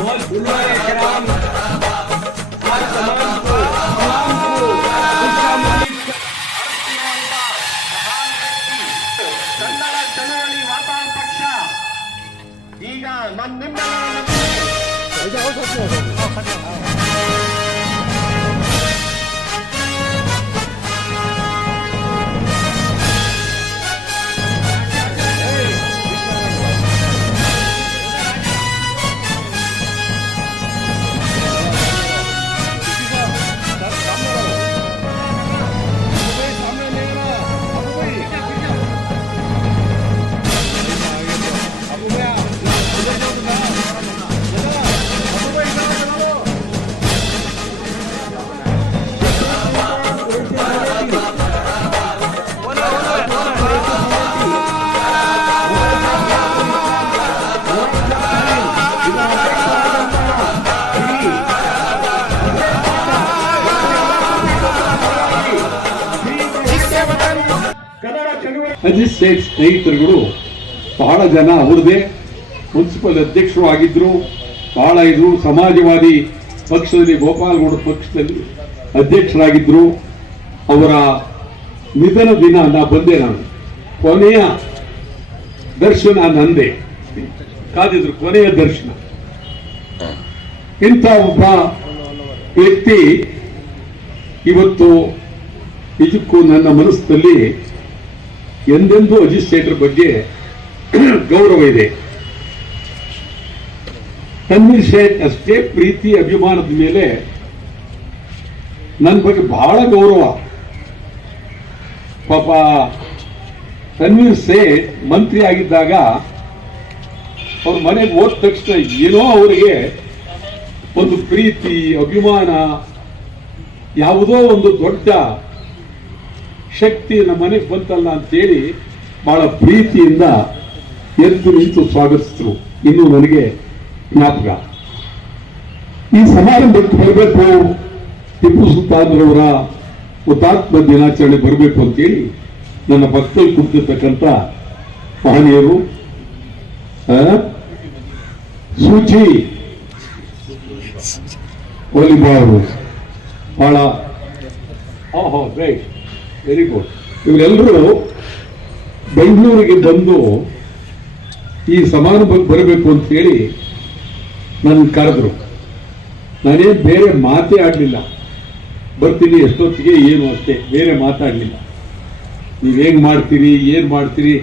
बहुत बुलवाए कराम आज समाज को तमाम को उसका मालिक ಕನ್ನಡ ಚಳವಳಿ ವಾತಾವರಣ ಪಕ್ಷ ಈಗ ನಿಮ್ಮ ಅಜಿತ್ ಸೇಠ್ ಸ್ನೇಹಿತರುಗಳು ಬಹಳ ಜನ ಅವ್ರದೇ ಮುನ್ಸಿಪಲ್ ಅಧ್ಯಕ್ಷರು ಆಗಿದ್ರು, ಬಹಳ ಇದ್ರು. ಸಮಾಜವಾದಿ ಪಕ್ಷದಲ್ಲಿ ಗೋಪಾಲಗೌಡ ಪಕ್ಷದಲ್ಲಿ ಅಧ್ಯಕ್ಷರಾಗಿದ್ರು. ಅವರ ನಿಧನ ದಿನ ಬಂದೆ ನಾನು. ಕೊನೆಯ ದರ್ಶನ ನಂದೆ ಕಾದಿದ್ರು, ಕೊನೆಯ ದರ್ಶನ. ಇಂಥ ಒಬ್ಬ ವ್ಯಕ್ತಿ ಇವತ್ತು ನಿಜಕ್ಕೂ ನನ್ನ ಮನಸ್ಸಿನಲ್ಲಿ ಎಂದೆಂದೂ ಅಜಿತ್ ಸೇಠರ ಬಗ್ಗೆ ಗೌರವ ಇದೆ. ತನ್ವೀರ್ ಸೇಠ್ ಅಷ್ಟೇ ಪ್ರೀತಿ ಅಭಿಮಾನದ ಮೇಲೆ ನನ್ನ ಬಗ್ಗೆ ಬಹಳ ಗೌರವ. ಪಾಪ ತನ್ವೀರ್ ಸೇಠ್ ಮಂತ್ರಿ ಆಗಿದ್ದಾಗ ಅವ್ರ ಮನೆಗೆ ಹೋದ ತಕ್ಷಣ ಏನೋ ಅವರಿಗೆ ಒಂದು ಪ್ರೀತಿ ಅಭಿಮಾನ, ಯಾವುದೋ ಒಂದು ದೊಡ್ಡ ಶಕ್ತಿ ನಮ್ಮ ಮನೆಗೆ ಬಂತಲ್ಲ ಅಂತೇಳಿ ಬಹಳ ಪ್ರೀತಿಯಿಂದ ಎದ್ದು ನಿಂತು ಸ್ವಾಗತಿಸಿದ್ರು. ಇನ್ನು ನನಗೆ ಜ್ಞಾಪಕ. ಈ ಸಮಾರಂಭಕ್ಕೆ ಬರಬೇಕು, ಟಿಪ್ಪು ಸುಲ್ತಾನ್ರವರ ಹುತಾತ್ಮ ದಿನಾಚರಣೆ ಬರಬೇಕು ಅಂತೇಳಿ ನನ್ನ ಪಕ್ಕದಲ್ಲಿ ಕೂತಿರ್ತಕ್ಕಂಥ ಮಹನೀಯರು ಸೂಚಿ ವಾಲಿಬಾಲ್ ಬಹಳ ರೈಟ್, ವೆರಿ ಗುಡ್. ಇವರೆಲ್ಲರೂ ಬೆಂಗಳೂರಿಗೆ ಬಂದು ಈ ಸಮಾರಂಭಕ್ಕೆ ಬರಬೇಕು ಅಂತ ಹೇಳಿ ನನ್ನ ಕರೆದ್ರು. ನಾನೇನು ಬೇರೆ ಮಾತೇ ಆಡಲಿಲ್ಲ. ಬರ್ತೀನಿ ಎಷ್ಟೊತ್ತಿಗೆ ಏನು ಅಷ್ಟೇ, ಬೇರೆ ಮಾತಾಡಲಿಲ್ಲ. ನೀವು ಹೇಗೆ ಮಾಡ್ತೀರಿ ಏನು ಮಾಡ್ತೀರಿ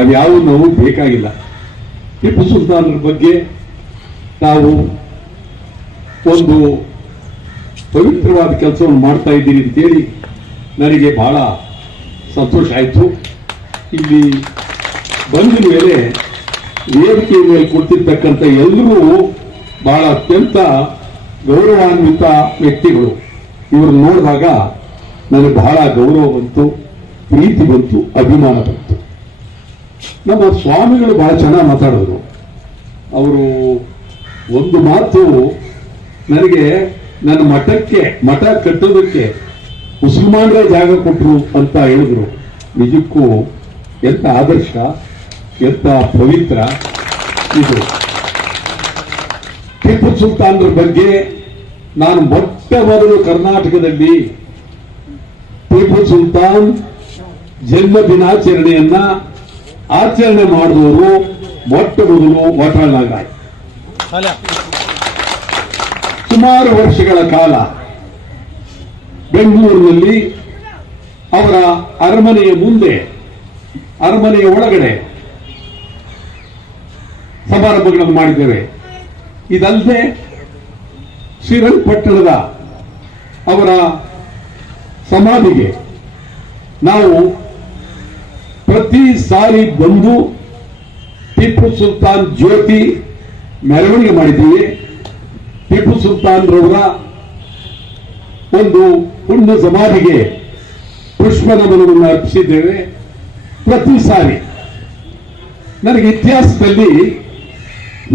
ಅವ್ಯಾವು ನಾವು ಬೇಕಾಗಿಲ್ಲ. ಟಿಪ್ಪು ಸುಲ್ತಾನರ ಬಗ್ಗೆ ನಾವು ಒಂದು ಪವಿತ್ರವಾದ ಕೆಲಸವನ್ನು ಮಾಡ್ತಾ ಇದ್ದೀರಿ ಅಂತೇಳಿ ನನಗೆ ಬಹಳ ಸಂತೋಷ ಆಯಿತು. ಇಲ್ಲಿ ಬಂದ ಮೇಲೆ ವೇದಿಕೆ ಮೇಲೆ ಕೊಡ್ತಿರ್ತಕ್ಕಂಥ ಎಲ್ಲರೂ ಬಹಳ ಅತ್ಯಂತ ಗೌರವಾನ್ವಿತ ವ್ಯಕ್ತಿಗಳು. ಇವರು ನೋಡಿದಾಗ ನನಗೆ ಬಹಳ ಗೌರವ ಬಂತು, ಪ್ರೀತಿ ಬಂತು, ಅಭಿಮಾನ ಬಂತು. ನಮ್ಮ ಸ್ವಾಮಿಗಳು ಬಹಳ ಚೆನ್ನಾಗಿ ಮಾತಾಡಿದ್ರು. ಅವರು ಒಂದು ಮಾತು ನನಗೆ ನನ್ನ ಮಠ ಕಟ್ಟೋದಕ್ಕೆ ಮುಸಲ್ಮಾನರೇ ಜಾಗ ಕೊಟ್ಟರು ಅಂತ ಹೇಳಿದ್ರು. ನಿಜಕ್ಕೂ ಎಂತ ಆದರ್ಶ, ಎಂತ ಪವಿತ್ರ ಇದು. ಟಿಪ್ಪು ಸುಲ್ತಾನ್ರ ಬಗ್ಗೆ ನಾನು ಮೊಟ್ಟ ಮೊದಲು ಕರ್ನಾಟಕದಲ್ಲಿ ಟಿಪ್ಪು ಸುಲ್ತಾನ್ ಜನ್ಮ ದಿನಾಚರಣೆಯನ್ನ ಆಚರಣೆ ಮಾಡಿದವರು ಮೊಟ್ಟ ಮೊದಲು ವಾಟಾಳ್ ನಾಗರಾಜ್. ಸುಮಾರು ವರ್ಷಗಳ ಕಾಲ ಬೆಂಗಳೂರಿನಲ್ಲಿ ಅವರ ಅರಮನೆಯ ಮುಂದೆ, ಅರಮನೆಯ ಒಳಗಡೆ ಸಮಾರಂಭಗಳನ್ನು ಮಾಡಿದ್ದೇವೆ. ಇದಲ್ಲದೆ ಶ್ರೀರಂಗಪಟ್ಟಣದ ಅವರ ಸಮಾಧಿಗೆ ನಾವು ಪ್ರತಿ ಸಾರಿ ಬಂದು ಟಿಪ್ಪು ಸುಲ್ತಾನ್ ಜ್ಯೋತಿ ಮೆರವಣಿಗೆ ಮಾಡಿದ್ದೀವಿ. ಟಿಪ್ಪು ಸುಲ್ತಾನ್ರವರ ಒಂದು ಪುಣ್ಯ ಸಮಾಧಿಗೆ ಪುಷ್ಪ ನಮನವನ್ನು ಅರ್ಪಿಸಿದ್ದೇವೆ. ಪ್ರತಿ ಸಾರಿ ನನಗೆ ಇತಿಹಾಸದಲ್ಲಿ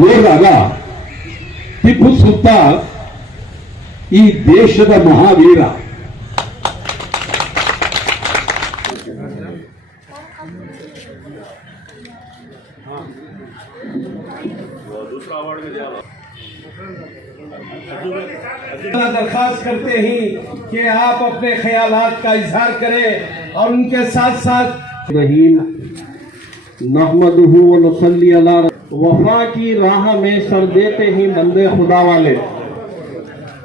ನೋಡಿದಾಗ ಟಿಪ್ಪು ಸುಲ್ತಾನ್ ಈ ದೇಶದ ಮಹಾವೀರ. दूसरा अवार्ड भी दिया दरखास्त करते हैं कि आप अपने ख्यालात का इजहार करें और उनके साथ साथ नहमदुहु व नसल्ली अला वफा की राह में सर देते ही बंदे खुदा वाले,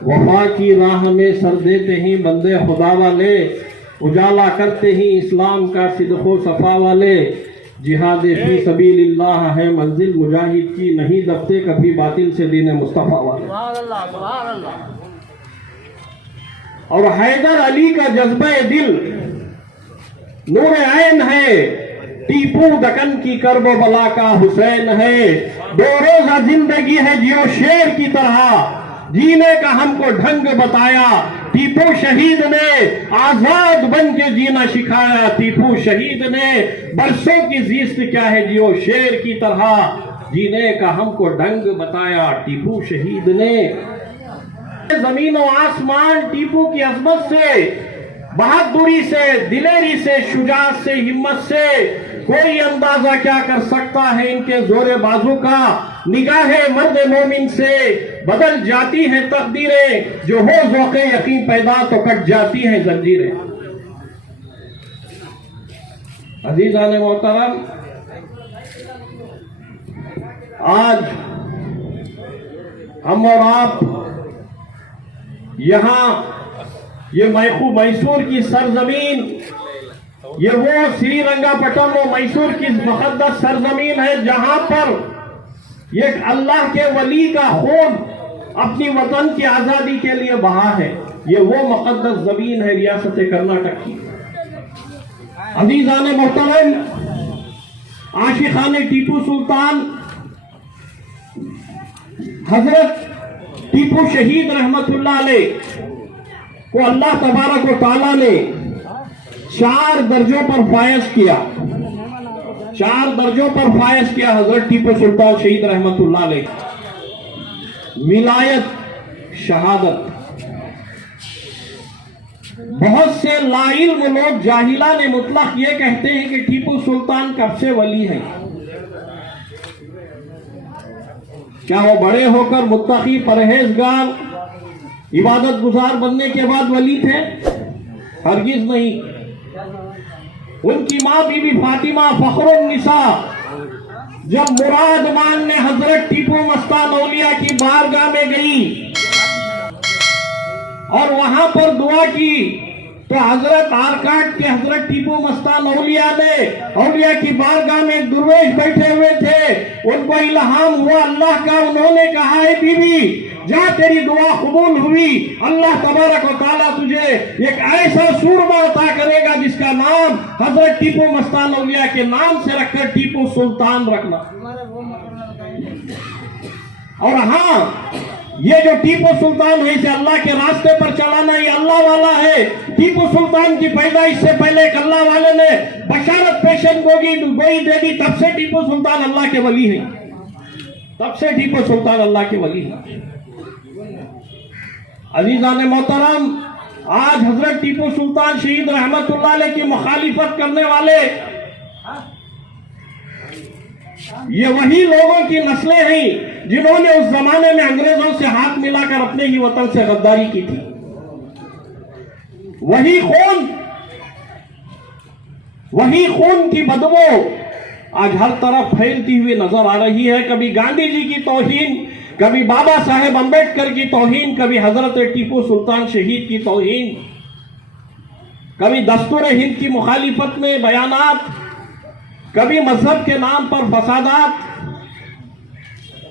वफा की राह में सर देते ही बंदे खुदा वाले, उजाला करते ही इस्लाम का सिद्क़ो सफ़ा वाले, जिहाद फी सबीलिल्लाह है मंजिल मुजाहिद की, नहीं दबते कभी बातिल से दीन मुस्तफ़ा वाले। और हैदर अली का जज्बा दिल नूर ऐन है, टीपू दकन की कर्ब बला का हुसैन है, दो रोजा जिंदगी है जियो शेर की तरह, जीने का हमको ढंग बताया, टीपू शहीद ने आजाद बन के जीना सिखाया, टीपू शहीद ने बरसों की जीस्त क्या है जियो शेर की तरह, जीने का हमको ढंग बताया, टीपू शहीद ने। जमीन और आसमान टीपू की अजमत से, बहादुरी से, दिलेरी से, शुजात से, हिम्मत से कोई अंदाजा क्या कर सकता है इनके जोरे बाजू का। निगाहे मर्द मोमिन से बदल जाती हैं तकदीरें, जो हो ज़ौक़े यकीन पैदा तो कट जाती हैं जंजीरें। अज़ीज़ान मोहतरम, आज हम और आप यहाँ ये मैसूर की सरजमीन, ये वो श्रीरंगापट्टनम और मैसूर की मुक़द्दस सरजमीन है जहां पर एक अल्लाह के वली का खून अपनी वतन की आजादी के लिए बहा है। ये वो मुक़द्दस जमीन है रियासत कर्नाटक की। अज़ीज़ान मोहतरम, आशिक़ाने टीपू सुल्तान हजरत टीपू शहीद रहमतुल्लाह अलैह को अल्लाह तबारक व तआला ने 4 दर्जों पर फायज किया, 4 दर्जों पर फायज किया हजरत टीपू सुल्तान शहीद रहमतुल्लाह अलैह। विलायत, शहादत। बहुत से लाइल्म लोग जाहिला ने मुतलक ये कहते हैं कि टीपू सुल्तान कब से वली है। क्या वो बड़े होकर मुत्तकी, परहेजगार, इबादत गुजार बनने के बाद वली थे? हरगिज नहीं। उनकी मां बीबी फातिमा फखरुन निसा जब मुराद मांगने हजरत टीपू मस्तान औलिया की बारगाह में गई और वहां पर दुआ की, तो हजरत आरकाट के हजरत टीपू मस्तान औलिया की बारगाह में दुर्वेश बैठे हुए थे। उनको इल्हाम हुआ अल्लाह का, उन्होंने कहा है बीबी जा तेरी दुआ कबूल हुई, अल्लाह तबारक व तआला तुझे एक ऐसा सूरमा अता करेगा जिसका नाम हजरत टीपू मस्तान औलिया के नाम से रखकर टीपू सुल्तान रखना। और हाँ, ये जो टीपू सुल्तान है इसे अल्लाह के रास्ते पर चलाना, ये अल्लाह वाला है। टीपू सुल्तान की पैदाइश से पहले एक अल्लाह वाले ने बशारत पेशन गोई दे दी, तब से टीपू सुल्तान अल्लाह के वली है, तब से टीपू सुल्तान अल्लाह के वली है। अजीज़ान मोहतरम, आज हजरत टीपू सुल्तान शहीद रहमतुल्लाह अलैह की मुखालिफत करने वाले ये वही लोगों की नस्लें हैं जिन्होंने उस जमाने में अंग्रेजों से हाथ मिलाकर अपने ही वतन से गद्दारी की थी। वही खून की बदबू आज हर तरफ फैलती हुई नजर आ रही है। कभी गांधी जी की तौहीन, कभी बाबा साहेब अंबेडकर की तौहीन, कभी हजरत टीपू सुल्तान शहीद की तौहीन, कभी दस्तूर हिंद की मुखालिफत में बयानात, कभी मजहब के नाम पर फसादात।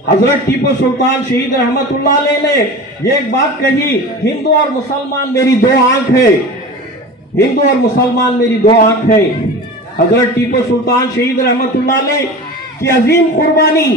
हजरत टीपू सुल्तान शहीद रहमतुल्लाह अलैह ने ये एक बात कही, हिंदू और मुसलमान मेरी 2 आंख है, हिंदू और मुसलमान मेरी 2 आंख है। हजरत टीपू सुल्तान शहीद रहमतुल्लाह अलैह की अजीम कुर्बानी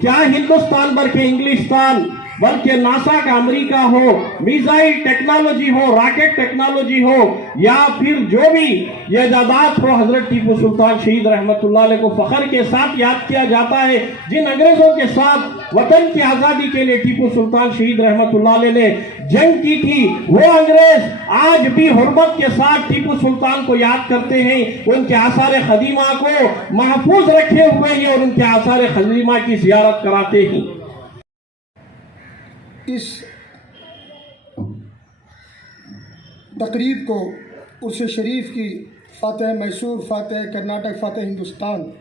क्या हिंदुस्तान भर के इंग्लिस्तान, बल्कि नासा का अमेरिका हो, मिसाइल टेक्नोलॉजी हो, रॉकेट टेक्नोलॉजी हो, या फिर जो भी ये इजादात हो, हजरत टीपू सुल्तान शहीद रहमतुल्लाह अलैह को फख्र के साथ याद किया जाता है। जिन अंग्रेजों के साथ वतन की आजादी के लिए टीपू सुल्तान शहीद रहमतुल्लाह अलैह ने जंग की थी, वो अंग्रेज आज भी हुर्मत के साथ टीपू सुल्तान को याद करते हैं, उनके आसार खदीमा को महफूज रखे हुए हैं और उनके आसार खदीमा की जियारत कराते हैं। इस तकरीब को उर्स शरीफ की फ़ातह मैसूर, फ़ातह कर्नाटक, फ़ातह हिंदुस्तान,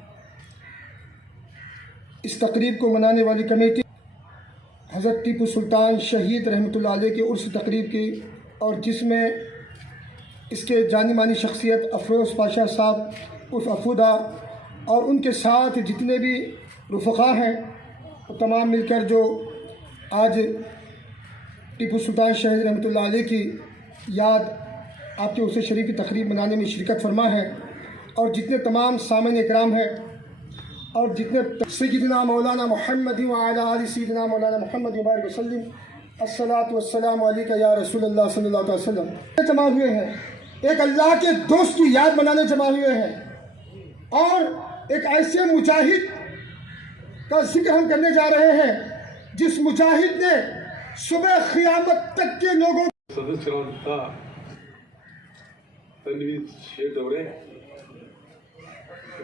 इस तकरीब को मनाने वाली कमेटी हज़रत टीपू सुल्तान शहीद रहमतुल्लाह अलैह के उर्स तकरीब की, और जिसमें इसके जानी मानी शख्सियत अफरोज़ पाशा साहब उर्फ अफूदा और उनके साथ जितने भी रुफ़क़ा हैं वो तमाम मिलकर जो आज टीपू सुल्तान शहीद रहमतुल्लाह अलैह की याद आपके उर्स शरीफ की तकरीब मनाने में शिरकत फरमा है, और जितने तमाम सामईन इकराम हैं और जितने सय्यिदना मौलाना मुहम्मद व अला आलि सय्यिदना मौलाना मुहम्मद व बारिक वसल्लम अस्सलातु वस्सलामु अलैका या रसूलल्लाह सल्लल्लाहु अलैहि वसल्लम जमा हुए हैं, एक अल्लाह के दोस्त की याद मनाने जमा हुए हैं, और एक ऐसे मुजाहिद का जिक्र हम करने जा रहे हैं जिस मुजाहिद ने सुबह क़यामत तक के लोगों ಸದಸ್ಯರಾದಂಥ ತನ್ವೀರ್ ಶೇಖ್ ಅವರೇ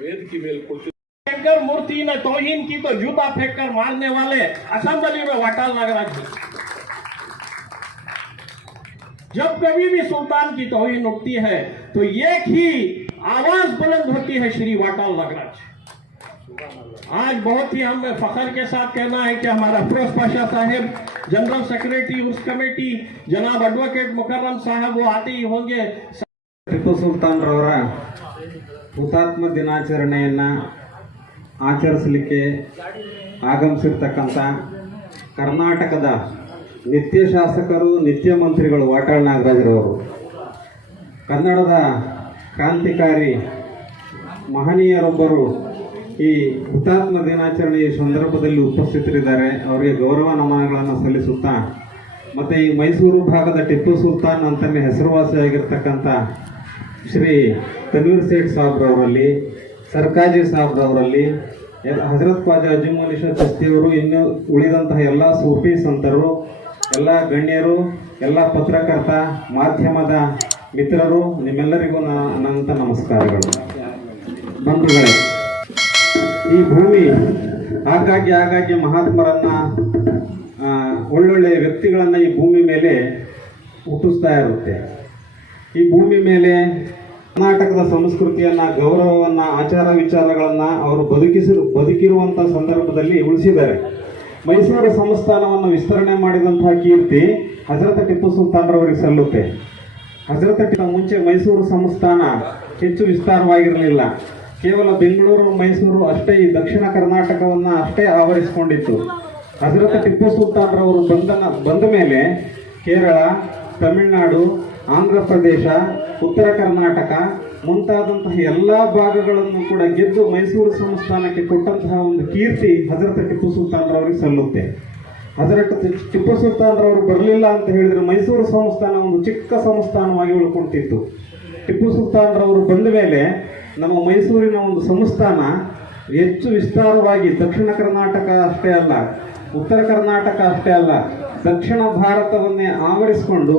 ವೇದಿಕೆ ಮೇಲೆ ಕುಳಿತು शंकर मूर्ति ने तौहीन की तो जूता फेंक कर मारने वाले असेंबली में वाटाल नागराज जी, जब कभी भी सुल्तान की तौहीन उठती है तो एक ही आवाज बुलंद होती है, श्री वाटाल नागराज। आज बहुत ही हमें फखर के साथ कहना है कि हमारा अफरोज पाशा साहब, जनरल सेक्रेटरी उर्स कमेटी जनाब एडवोकेट मुकर्रम साहब, वो आते ही होंगे। ಟಿಪ್ಪು ಸುಲ್ತಾನ್ ರವರ ಹುತಾತ್ಮ ದಿನಾಚರಣೆಯನ್ನ ಆಚರಿಸಲಿಕ್ಕೆ ಆಗಮಿಸಿರ್ತಕ್ಕಂಥ ಕರ್ನಾಟಕದ ನಿತ್ಯ ಶಾಸಕರು, ನಿತ್ಯ ಮಂತ್ರಿಗಳು ವಾಟಾಳ್ ನಾಗರಾಜರವರು, ಕನ್ನಡದ ಕ್ರಾಂತಿಕಾರಿ ಮಹನೀಯರೊಬ್ಬರು ಈ ಹುತಾತ್ಮ ದಿನಾಚರಣೆಯ ಸಂದರ್ಭದಲ್ಲಿ ಉಪಸ್ಥಿತರಿದ್ದಾರೆ. ಅವರಿಗೆ ಗೌರವ ನಮನಗಳನ್ನು ಸಲ್ಲಿಸುತ್ತಾ, ಮತ್ತು ಈ ಮೈಸೂರು ಭಾಗದ ಟಿಪ್ಪು ಸುಲ್ತಾನ್ ಅಂತಲೇ ಹೆಸರುವಾಸಿಯಾಗಿರ್ತಕ್ಕಂಥ ಶ್ರೀ ತನ್ವೀರ್ ಸೇಠ್ ಸಾಬ್ರವರಲ್ಲಿ, ಸರ್ಕಾಜಿ ಸಾಬ್ರವರಲ್ಲಿ, ಹಜರತ್ ಖ್ವಾಜಾ ಅಜ್ಮಲ್ ಚಿಶ್ತಿಯವರು, ಇನ್ನು ಉಳಿದಂತಹ ಎಲ್ಲ ಸೂಫಿ ಸಂತರು, ಎಲ್ಲ ಗಣ್ಯರು, ಎಲ್ಲ ಪತ್ರಕರ್ತ ಮಾಧ್ಯಮದ ಮಿತ್ರರು, ನಿಮ್ಮೆಲ್ಲರಿಗೂ ಅನಂತ ನಮಸ್ಕಾರಗಳು. ಬಂಧುಗಳೇ, ಈ ಭೂಮಿ ಆಗಾಗ್ಗೆ ಮಹಾತ್ಮರನ್ನ, ಒಳ್ಳೊಳ್ಳೆ ವ್ಯಕ್ತಿಗಳನ್ನು ಈ ಭೂಮಿ ಮೇಲೆ ಹುಟ್ಟಿಸ್ತಾ ಇರುತ್ತೆ. ಈ ಭೂಮಿ ಮೇಲೆ ಕರ್ನಾಟಕದ ಸಂಸ್ಕೃತಿಯನ್ನು, ಗೌರವವನ್ನು, ಆಚಾರ ವಿಚಾರಗಳನ್ನು ಅವರು ಬದುಕಿರುವಂಥ ಸಂದರ್ಭದಲ್ಲಿ ಉಳಿಸಿದ್ದಾರೆ. ಮೈಸೂರು ಸಂಸ್ಥಾನವನ್ನು ವಿಸ್ತರಣೆ ಮಾಡಿದಂತಹ ಕೀರ್ತಿ ಹಜರತ್ ಟಿಪ್ಪು ಸುಲ್ತಾನ್ರವರಿಗೆ ಸಲ್ಲುತ್ತೆ. ಹಜರತ್ ಟಿಪ್ಪು ಮುಂಚೆ ಮೈಸೂರು ಸಂಸ್ಥಾನ ಹೆಚ್ಚು ವಿಸ್ತಾರವಾಗಿರಲಿಲ್ಲ. ಕೇವಲ ಬೆಂಗಳೂರು, ಮೈಸೂರು ಅಷ್ಟೇ, ಈ ದಕ್ಷಿಣ ಕರ್ನಾಟಕವನ್ನು ಅಷ್ಟೇ ಆವರಿಸಿಕೊಂಡಿತ್ತು. ಹಜರತ್ ಟಿಪ್ಪು ಸುಲ್ತಾನ್ರವರು ಬಂದ ಮೇಲೆ ಕೇರಳ, ತಮಿಳುನಾಡು, ಆಂಧ್ರ ಪ್ರದೇಶ, ಉತ್ತರ ಕರ್ನಾಟಕ ಮುಂತಾದಂತಹ ಎಲ್ಲ ಭಾಗಗಳನ್ನು ಕೂಡ ಗೆದ್ದು ಮೈಸೂರು ಸಂಸ್ಥಾನಕ್ಕೆ ಕೊಟ್ಟಂತಹ ಒಂದು ಕೀರ್ತಿ ಹಜರತ್ ಟಿಪ್ಪು ಸುಲ್ತಾನ್ರವರಿಗೆ ಸಲ್ಲುತ್ತೆ. ಹಜರತ್ ಟಿಪ್ಪು ಸುಲ್ತಾನ್ರವರು ಬರಲಿಲ್ಲ ಅಂತ ಹೇಳಿದರೆ ಮೈಸೂರು ಸಂಸ್ಥಾನ ಒಂದು ಚಿಕ್ಕ ಸಂಸ್ಥಾನವಾಗಿ ಉಳ್ಕೊಳ್ತಿತ್ತು. ಟಿಪ್ಪು ಸುಲ್ತಾನ್ರವರು ಬಂದ ಮೇಲೆ ನಮ್ಮ ಮೈಸೂರಿನ ಒಂದು ಸಂಸ್ಥಾನ ಹೆಚ್ಚು ವಿಸ್ತಾರವಾಗಿ ದಕ್ಷಿಣ ಕರ್ನಾಟಕ ಅಷ್ಟೇ ಅಲ್ಲ, ಉತ್ತರ ಕರ್ನಾಟಕ ಅಷ್ಟೇ ಅಲ್ಲ, ದಕ್ಷಿಣ ಭಾರತವನ್ನೇ ಆವರಿಸಿಕೊಂಡು